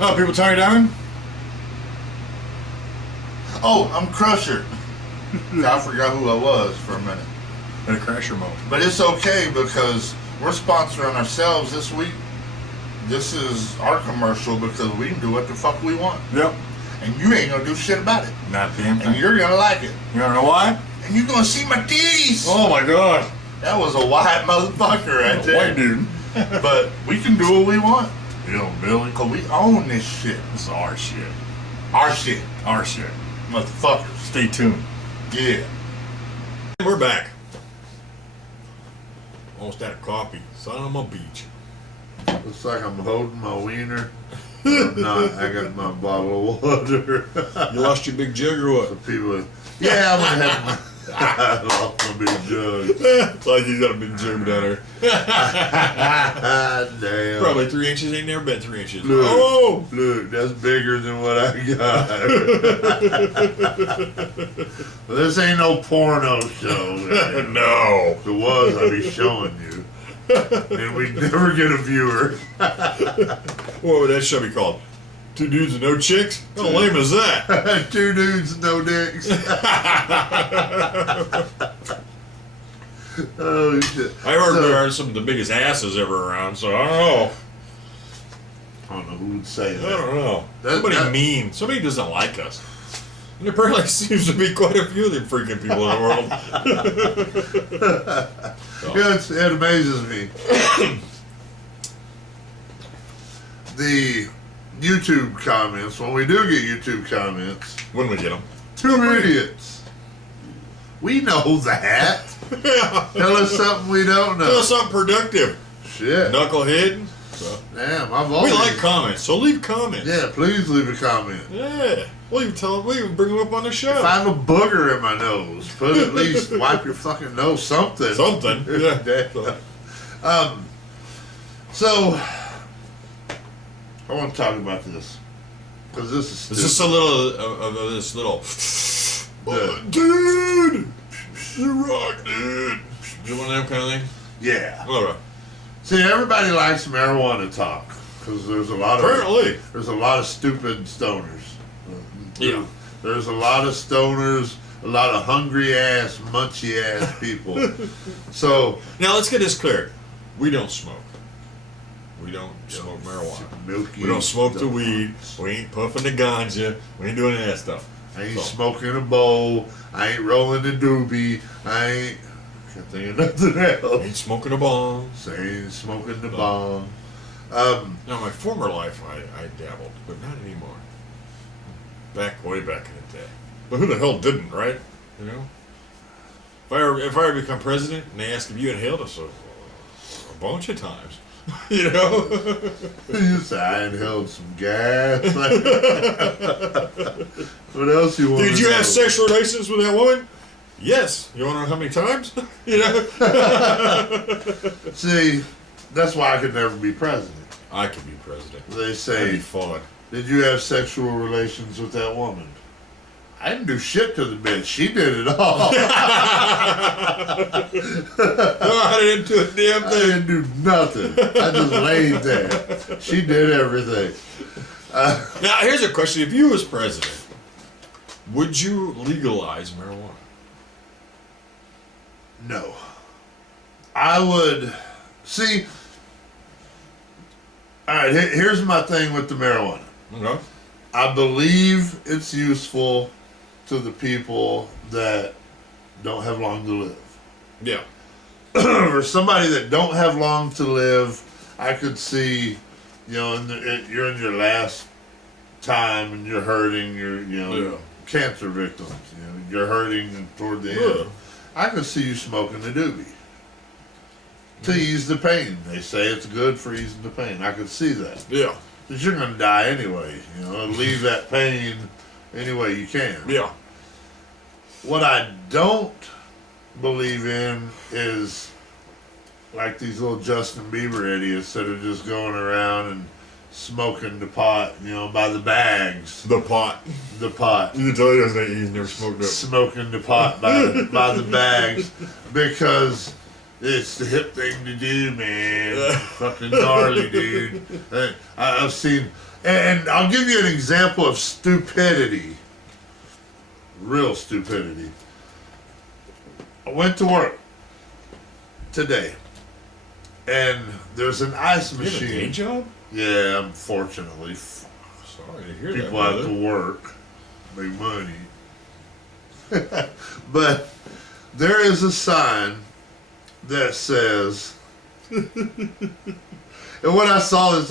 Oh, people tie you down? Oh, I'm Crusher. I forgot who I was for a minute. In a crasher mode. But it's okay because we're sponsoring ourselves this week. This is our commercial because we can do what the fuck we want. Yep. And you ain't gonna do shit about it. Not damn thing. And you're gonna like it. You wanna know why? And you're gonna see my titties. Oh my god. That was a white motherfucker right there. White dude. But we can do what we want. Yo, Billy. Cause we own this shit. This is our shit. Our shit. Our shit. Motherfuckers. Stay tuned. Yeah. We're back. Almost out of coffee. Son of a beach. Looks like I'm holding my wiener. I'm not. I got my bottle of water. You lost your big jug or what? So people, yeah, I'm gonna have I lost my big jug. It's like you got a big jug down there. Damn. Probably 3 inches. Ain't never been 3 inches. Look, oh! Look, that's bigger than what I got. Well, this ain't no porno show. Right? No. If it was, I'd be showing you. And we'd never get a viewer. What would that show be called? 2 dudes and no chicks? How lame is that? 2 dudes, no dicks. Oh shit! I heard there are some of the biggest asses ever around, so I don't know. I don't know who would say I that. don't know. Somebody mean. Somebody doesn't like us. And there apparently seems to be quite a few of them freaking people in the world. So. Yeah, it amazes me. The YouTube comments, when we do get YouTube comments, When we get them. 2 idiots. We know that. Tell us something we don't know. Tell us something productive. Shit. Knucklehead. So. Damn, I've We always... like comments, so leave comments. Yeah, please leave a comment. Yeah. We'll even bring them up on the show. If I have a booger in my nose, put at least wipe your fucking nose, something. Something. Yeah. So, I want to talk about this. Because this is stupid. Is this a little of this little Yeah. dude? You rock, dude. You want that kind of thing? Yeah. All right. See, everybody likes marijuana talk. Because there's a lot Apparently. There's a lot of stupid stoners. Yeah. There's a lot of stoners, a lot of hungry ass, munchy ass people. So Now let's get this clear. We don't smoke. We don't smoke marijuana. milky, We don't smoke the weed. We ain't puffing the ganja. We ain't doing any of that stuff. I ain't So. smoking a bowl. I ain't rolling the doobie. I can't think of nothing else. Ain't smoking a bong. So I ain't smoking the bong. Now, my former life, I dabbled, but not anymore. Way back in the day. But who the hell didn't, right? You know? If I ever become president and they ask if you inhaled us a bunch of times, you know? You say I inhaled some gas. What else you want? Did you have sexual relations with that woman? Yes. You want to know how many times? You know? See, that's why I could never be president. I could be president. They That'd say, be fun. did you have sexual relations with that woman? I didn't do shit to the bitch. She did it all. No, I didn't do a damn I thing. didn't do nothing. I just laid there. She did everything. Now, here's a question. If you was president, would you legalize marijuana? No. I would... See... Alright, here's my thing with the marijuana. Okay. I believe it's useful to the people that don't have long to live. Yeah. For somebody that don't have long to live, I could see, you know, you're in your last time and you're hurting, cancer victims, you're hurting toward the end. I could see you smoking a doobie to ease the pain. They say it's good for easing the pain. I could see that. Yeah. Because you're going to die anyway, leave that pain any way you can. Yeah. What I don't believe in is like these little Justin Bieber idiots that are just going around and smoking the pot, by the bags. The pot. The pot. You can tell he doesn't. He's never smoked up. Smoking the pot by the bags because it's the hip thing to do, man. Fucking gnarly, dude. I've seen And I'll give you an example of stupidity. Real stupidity. I went to work today, and there's an ice You have a machine. day job? Yeah, unfortunately. Sorry to hear People that, have brother. to work, make money. But there is a sign that says, and when I saw this,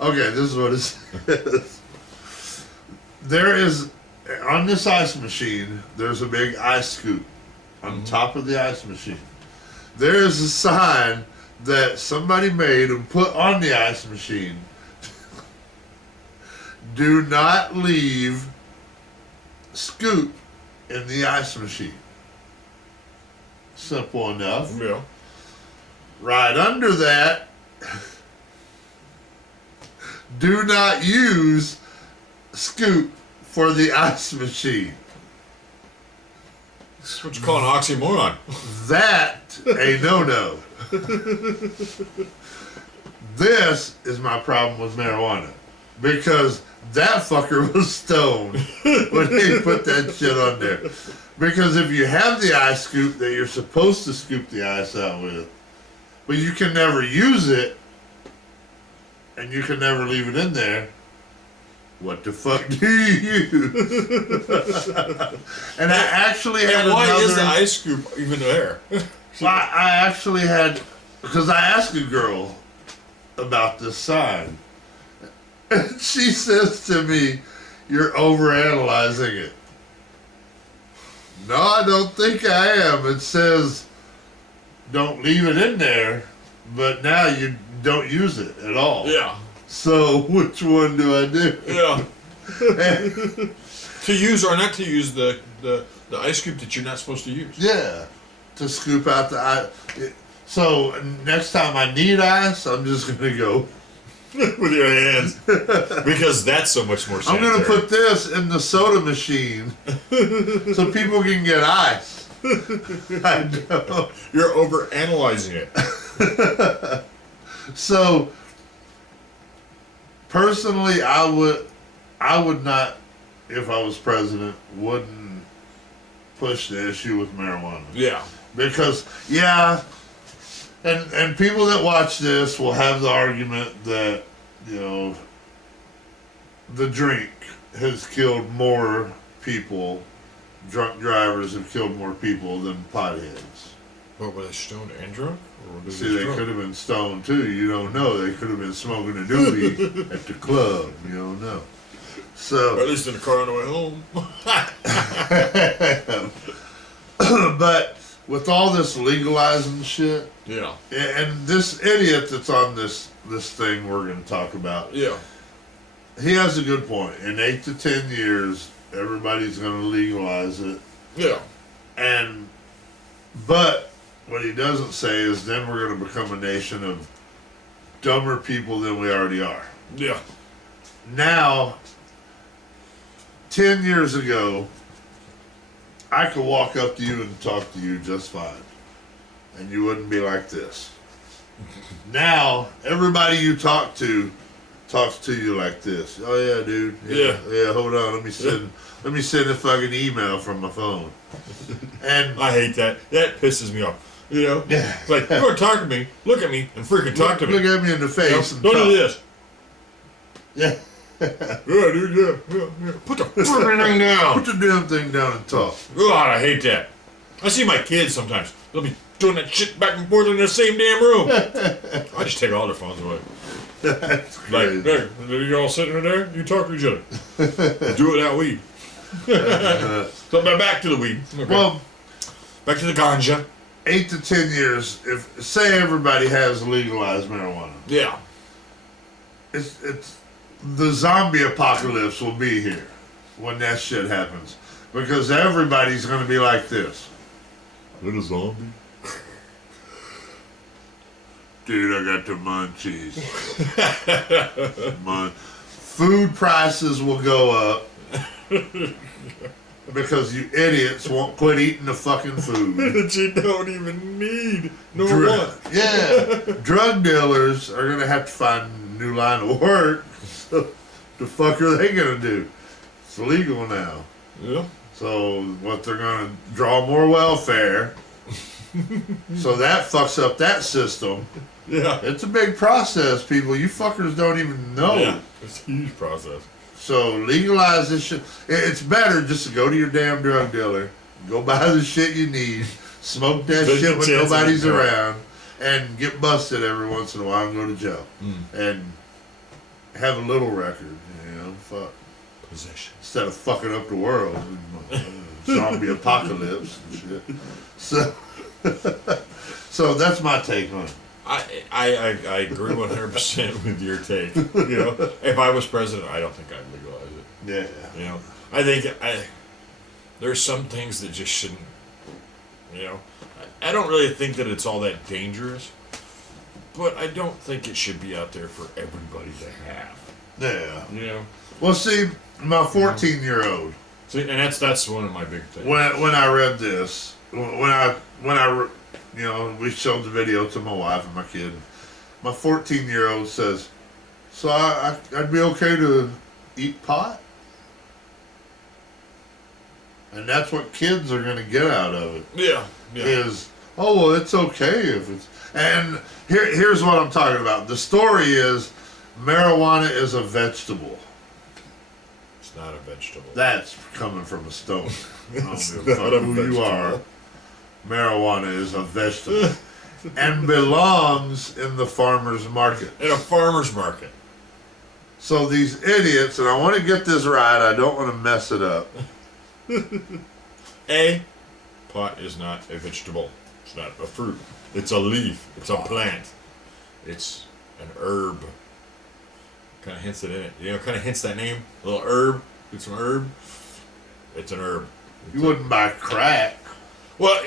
okay, this is what it says. There is, on this ice machine, there's a big ice scoop on top of the ice machine. There is a sign that somebody made and put on the ice machine. Do not leave scoop in the ice machine. Simple enough. Yeah. Right under that, do not use scoop for the ice machine. That's what you call an oxymoron. That a no-no. This is my problem with marijuana. Because that fucker was stoned when they put that shit on there. Because if you have the ice scoop that you're supposed to scoop the ice out with, but you can never use it, and you can never leave it in there, what the fuck do you use? And I actually had And why another... is the ice scoop even there? Well, I actually had... Because I asked a girl about this sign. And she says to me, you're overanalyzing it. No, I don't think I am. It says, don't leave it in there, but now you don't use it at all. Yeah. So, which one do I do? Yeah. To use or not to use the ice scoop that you're not supposed to use. Yeah, to scoop out the ice. So, next time I need ice, I'm just going to go. With your hands. Because that's so much more I'm sanitary. going to put this in the soda machine so people can get ice. I know. You're overanalyzing it. So, personally, I would not, if I was president, wouldn't push the issue with marijuana. Yeah. Because, yeah, and people that watch this will have the argument that, you know, the drink has killed more people, drunk drivers have killed more people than potheads. What, were they stoned and drunk? Or were See, they drunk? could have been stoned too, you don't know. They could have been smoking a doobie at the club, you don't know. Or So, at least in the car on the way home. but with all this legalizing shit, Yeah. and this idiot that's on this thing we're going to talk about, Yeah. he has a good point. In 8 to 10 years, everybody's going to legalize it. Yeah. But what he doesn't say is then we're going to become a nation of dumber people than we already are. Yeah. Now, 10 years ago, I could walk up to you and talk to you just fine. And you wouldn't be like this. Now, everybody you talk to talks to you like this. Oh yeah, dude. Yeah, hold on. Let me send a fucking email from my phone. And I hate that. That pisses me off. You know? Yeah. It's like, you want to talk to me, look at me, and freaking talk to me. look at me in the You know? face and Don't talk. do this. Yeah. Yeah, dude, yeah. Put the freaking thing down. Put the damn thing down and talk. God, I hate that. I see my kids sometimes. They'll be doing that shit back and forth in the same damn room. I just take all their phones away. That's Like, crazy. there, you all sitting in there, you talk to each other. Do it without weed. So back to the weed. Okay. Well, back to the ganja. 8 to 10 years, if say everybody has legalized marijuana, Yeah. it's the zombie apocalypse will be here when that shit happens. Because everybody's going to be like this. Little zombie. Dude, I got the munchies. Food prices will go up. Because you idiots won't quit eating the fucking food. That you don't even need. No Dru- one. Yeah. Drug dealers are going to have to find a new line of work. So the fuck are they gonna do? It's illegal now. Yeah. So what they're gonna draw more welfare. So that fucks up that system. Yeah. It's a big process, people. You fuckers don't even know. Yeah. It's a huge process. So legalize this shit. It's better just to go to your damn drug dealer, go buy the shit you need, smoke that Take shit your when chance nobody's and- around, and get busted every once in a while and go to jail. And have a little record, you know, fuck. Possession. Instead of fucking up the world. Zombie apocalypse and shit. So that's my take on it. I agree 100% with your take. You know, if I was president, I don't think I'd legalize it. Yeah. You know, I think there's some things that just shouldn't. You know, I don't really think that it's all that dangerous, but I don't think it should be out there for everybody to have. Yeah. You know. Well, see, my 14-year-old. See, and that's one of my big things. When I read this, you know, we showed the video to my wife and my kid. My 14-year-old says, "So I'd be okay to eat pot?" And that's what kids are going to get out of it. Yeah. Is, oh, well, it's okay if it's... And here's what I'm talking about. The story is marijuana is a vegetable. It's not a vegetable. That's coming from a stone. I don't It's give a fuck not a who you vegetable. are. Marijuana is a vegetable. And belongs in the farmer's market. In a farmer's market. So these idiots, and I want to get this right, I don't want to mess it up. Pot is not a vegetable. It's not a fruit. It's a leaf. It's a plant. It's an herb. Kind of hints it in it. You know, kind of hints that name. A little herb. Get some herb. It's an herb. You wouldn't buy crack Well,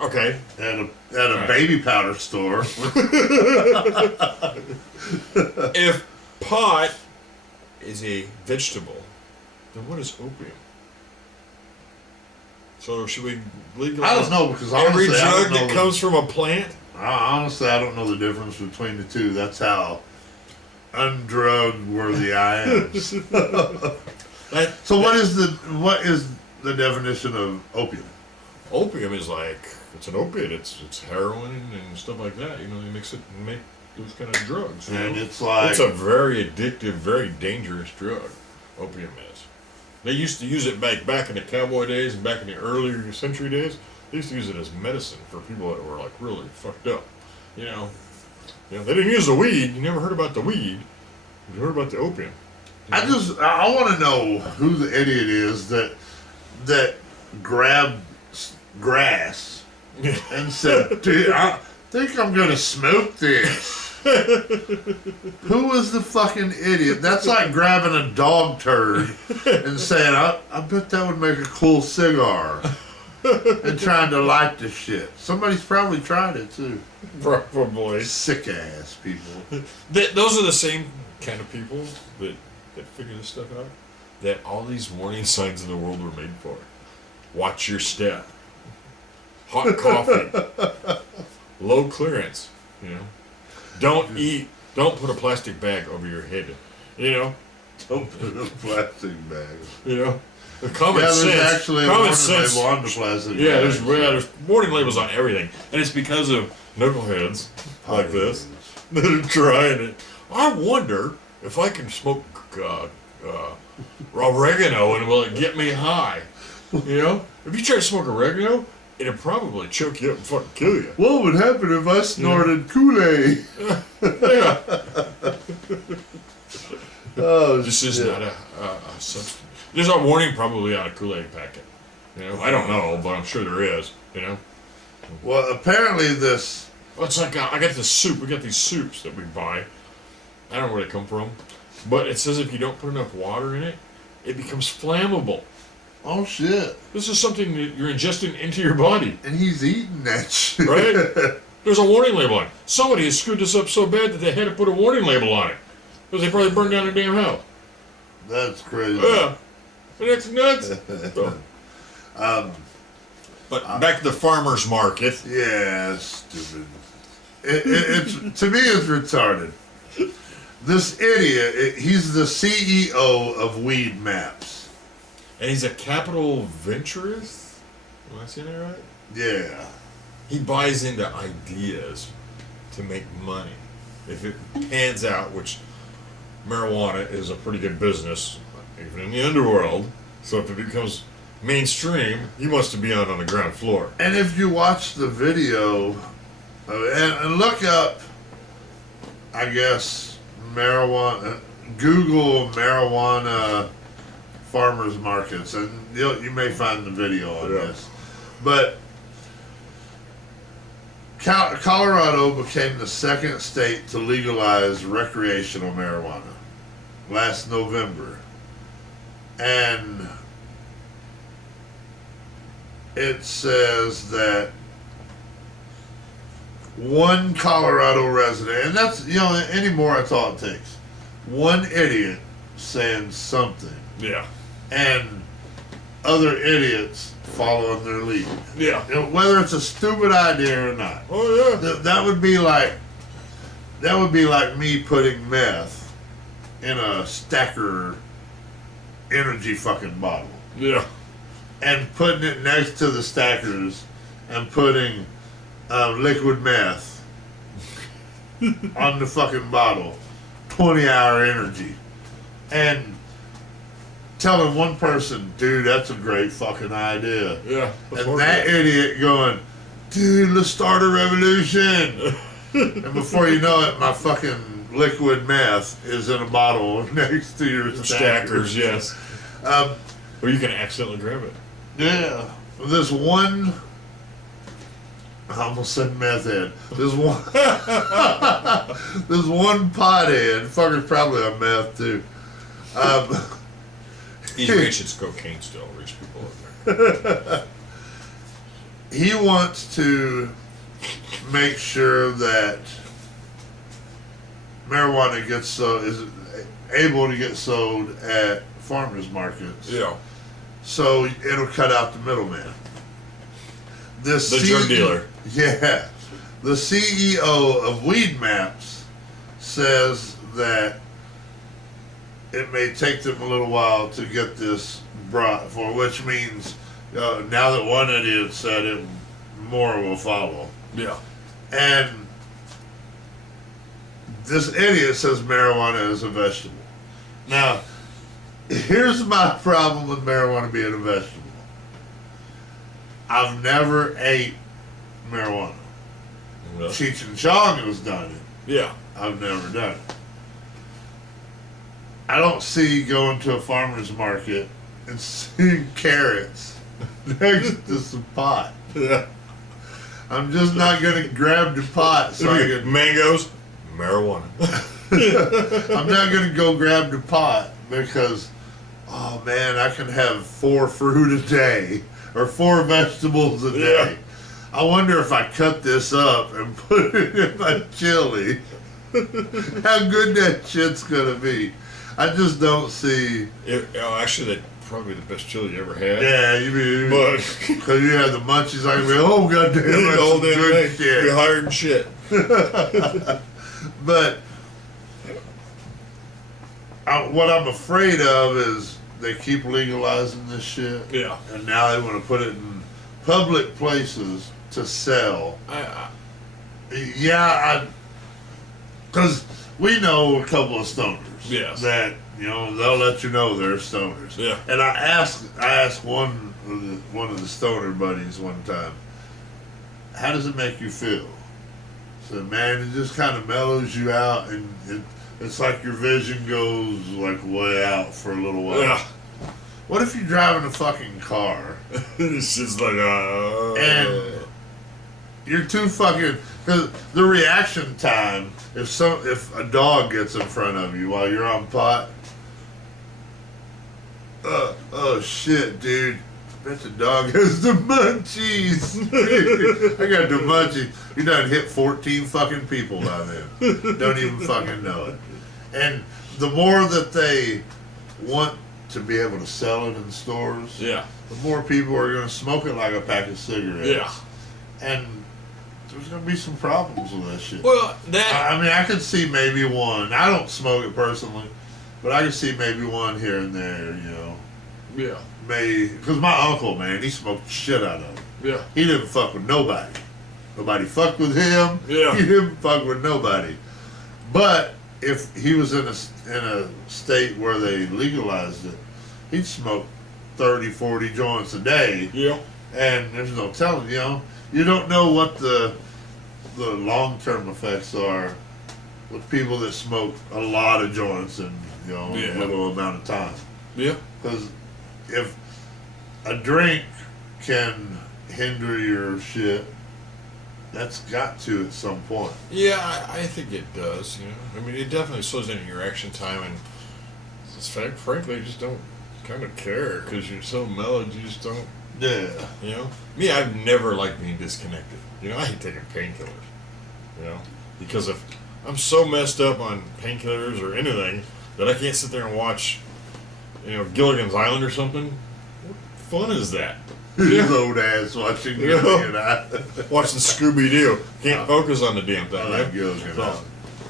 okay. at a Right. baby powder store. If pot is a vegetable, then what is opium? So should we legalize I don't know, because every honestly, I drug don't know that comes from a plant? honestly, I don't know the difference between the two. That's how undrugged worthy I am. So what is the definition of opium? Opium is like, it's an opiate. It's heroin and stuff like that. You know, they mix it and make those kind of drugs. You And know? it's like, It's a very addictive, very dangerous drug. Opium is. They used to use it back in the cowboy days and back in the earlier century days. They used to use it as medicine for people that were like really fucked up. You know, they didn't use the weed. You never heard about the weed. You heard about the opium. I want to know who the idiot is that grabbed grass and said, "Dude, I think I'm gonna smoke this." Who was the fucking idiot? That's like grabbing a dog turd and saying, I bet that would make a cool cigar. And trying to light the shit. Somebody's probably tried it too. Probably. Sick ass people. Those are the same kind of people that figure this stuff out. That all these warning signs in the world were made for. Watch your step. Hot coffee. Low clearance. You know. Don't eat. Don't put a plastic bag over your head. You know. Don't put a plastic bag. You know. The common There's sense. actually a common warning sense. label on the plastic Yeah, bag. there's warning labels on everything, and it's because of knuckleheads like this that are trying it. I wonder if I can smoke oregano and will it get me high? You know, if you try to smoke oregano, it'll probably choke you up and fucking kill you. What would happen if I snorted Kool-Aid? Yeah, Oh, this is shit. not a substance. There's a warning probably on a Kool-Aid packet. You know, I don't know, but I'm sure there is. You know. Well, apparently this... Well, it's like I got this soup. We got these soups that we buy. I don't know where they come from, but it says if you don't put enough water in it, it becomes flammable. Oh, shit. This is something that you're ingesting into your body, And he's eating that shit. right? There's a warning label on it. Somebody has screwed this up so bad that they had to put a warning label on it because they probably burned down their damn house. That's crazy. Yeah, and it's nuts. So, but back to the farmer's market. Yeah, stupid. It's to me, it's retarded. This idiot, he's the CEO of WeedMaps. And he's a capital venturist? Am I saying that right? Yeah. He buys into ideas to make money. If it pans out, which marijuana is a pretty good business, even in the underworld, so if it becomes mainstream, he wants to be on the ground floor. And if you watch the video, and look up, I guess, marijuana, Google marijuana farmers markets, and you may find the video on this. But Colorado became the second state to legalize recreational marijuana last November. And it says that one Colorado resident, and that's, anymore that's all it takes. One idiot saying something. Yeah. And other idiots following their lead. Yeah. Whether it's a stupid idea or not. Oh yeah. That would be like me putting meth in a Stacker energy fucking bottle. Yeah. And putting it next to the Stackers and putting liquid meth on the fucking bottle. 20-hour energy. And telling one person, dude, that's a great fucking idea. Yeah. And that idiot going, dude, let's start a revolution. And before you know it, my fucking liquid meth is in a bottle next to your Stackers, yes. Or you can accidentally grab it. Yeah. This one, I almost said meth head. This one, this one pothead, fucker's probably on meth too. He's rich, it's cocaine still, rich people out there. He wants to make sure that marijuana is able to get sold at farmers markets. Yeah. So it'll cut out the middleman. The drug dealer. Yeah. The CEO of WeedMaps says that it may take them a little while to get this brought for, which means now that one idiot said it, more will follow. Yeah. And this idiot says marijuana is a vegetable. Now, here's my problem with marijuana being a vegetable. I've never ate marijuana. Really? Cheech and Chong has done it. Yeah. I've never done it. I don't see going to a farmer's market and seeing carrots next to some pot. Yeah. I'm just not going to grab the pot. So I can, mangoes, marijuana. I'm not going to go grab the pot because, oh man, I can have 4 fruit a day or 4 vegetables a day. Yeah. I wonder if I cut this up and put it in my chili, how good that shit's going to be. I just don't see. Actually, that's probably the best chili you ever had. Yeah, you mean, but because you have the munchies, I can be, oh goddamn, that's all some good day shit. you're higher than shit. But what I'm afraid of is they keep legalizing this shit. Yeah. And now they want to put it in public places to sell. Because we know a couple of stoners. Yes. That, they'll let you know they're stoners. Yeah. And I asked one of the stoner buddies one time, how does it make you feel? I said, man, it just kind of mellows you out, and it's like your vision goes like way out for a little while. Yeah. What if you're driving a fucking car It's just like and you're too fucking, cause the reaction time, if a dog gets in front of you while you're on pot, oh shit, dude, I bet the dog has the munchies. I got the munchies. You done hit 14 fucking people by then. Don't even fucking know it. And the more that they want to be able to sell it in stores, yeah. the more people are going to smoke it like a pack of cigarettes. Yeah. And there's gonna be some problems with that shit. Well, that I mean, I could see maybe one. I don't smoke it personally, but I could see maybe one here and there. You know, yeah, because my uncle, man, he smoked the shit out of it. yeah, He didn't fuck with nobody. Nobody fucked with him. Yeah. He didn't fuck with nobody. But if he was in a state where they legalized it, he'd smoke 30, 40 joints a day. yeah. And there's no telling, you know. You don't know what the long-term effects are with people that smoke a lot of joints in, you know, Yeah. a little amount of time. Yeah. Because if a drink can hinder your shit, that's got to at some point. Yeah, I think it does. You know, I mean, it definitely slows down your reaction time, and it's frankly, you just don't kind of care because you're so mellowed. You just don't. Yeah. You know, me, I've never liked being disconnected. You know, I hate taking painkillers. You know, because if I'm so messed up on painkillers or anything that I can't sit there and watch, you know, Gilligan's Island or something. What fun is that? His old ass watching Yeah. Gilligan Island. Watching Scooby Doo. Can't focus on the damn thing. I right? like Gilligan So, Island.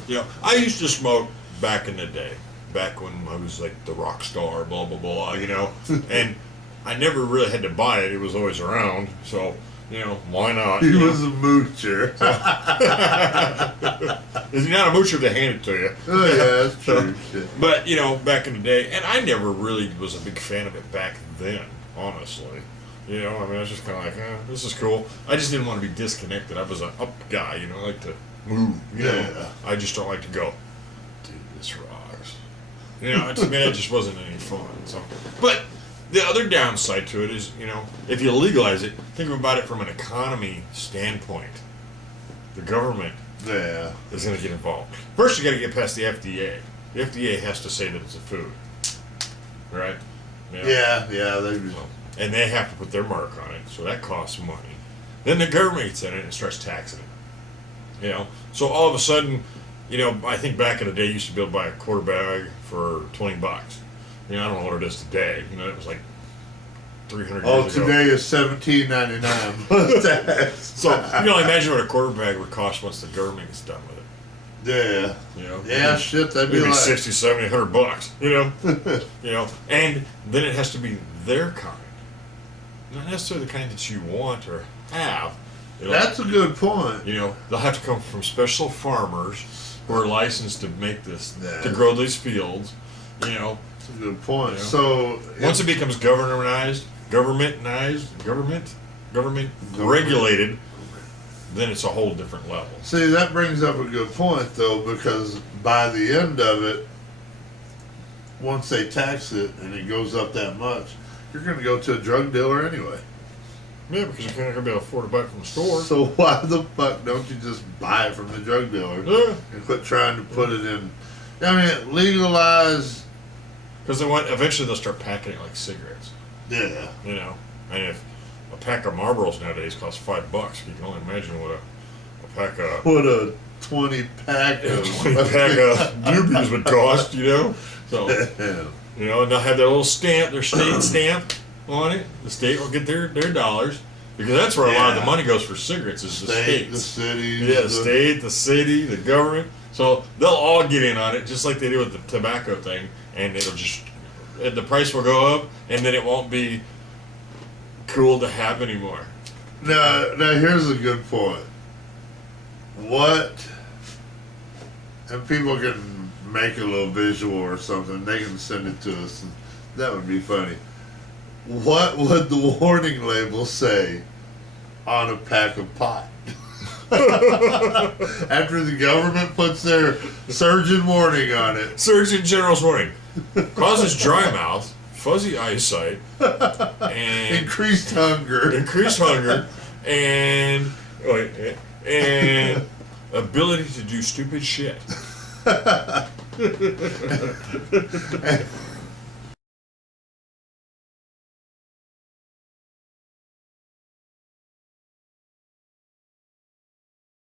you know, I used to smoke back in the day, back when I was like the rock star, blah blah blah. You know, and I never really had to buy it. It was always around, so you know, why not? He you know? was a moocher. Is he not a moocher if they hand it to you? Oh yeah, that's true. Shit. But you know, back in the day, and I never really was a big fan of it back then, honestly. You know, I mean, I was just kind of like, this is cool. I just didn't want to be disconnected. I was an up guy, you know, I like to move. You know, Yeah. I just don't like to go, dude, this rocks. You know, to me, it just wasn't any fun. So, but the other downside to it is, you know, if you legalize it, think about it from an economy standpoint. The government Yeah. is going to get involved. First, you got to get past the FDA. The FDA has to say that it's a food, right? You know? Yeah, they And they have to put their mark on it, so that costs money. Then the government gets in it and starts taxing it. You know, so all of a sudden, you know, I think back in the day, you used to be able to buy a quarter bag for $20. You know, I don't know what it is today. You know, it was like 300 years ago. today is $17.99 plus tax. So you know, imagine what a quarter bag would cost once the government gets done with it. Yeah. You know, Yeah, shit, that'd be maybe like 60, 70, $100. You know, you know, and then it has to be their kind, not necessarily the kind that you want or have. You know, That's a good point. You know, they'll have to come from special farmers who are licensed to make this, Yeah. to grow these fields. You know, That's a good point. Yeah. So once it becomes government regulated, then it's a whole different level. see, that brings up a good point though, because by the end of it, once they tax it and it goes up that much, you're going to go to a drug dealer anyway. Yeah, because you're not going to be able to afford to buy it from the store. So why the fuck don't you just buy it from the drug dealer Yeah, and quit trying to put it in? I mean, legalize. because eventually they'll start packing it like cigarettes. Yeah. You know, and if a pack of Marlboros nowadays costs $5, you can only imagine what a pack of What a 20 pack of 20 pack of doobies would cost. You know, so Yeah. you know, and they'll have their little stamp, their state stamp on it. The state will get their dollars because that's where a lot of the Yeah. money goes for cigarettes. Is the State, the states. city. Yeah, the state, the city, the government. So they'll all get in on it, just like they do with the tobacco thing, and it'll just the price will go up, and then it won't be cool to have anymore. Now, here's a good point. What, and people can make a little visual or something, they can send it to us, and that would be funny. What would the warning label say on a pack of pot? After the government puts their surgeon warning on it. Surgeon General's warning: causes dry mouth, fuzzy eyesight, and Increased hunger. increased hunger, and ability to do stupid shit.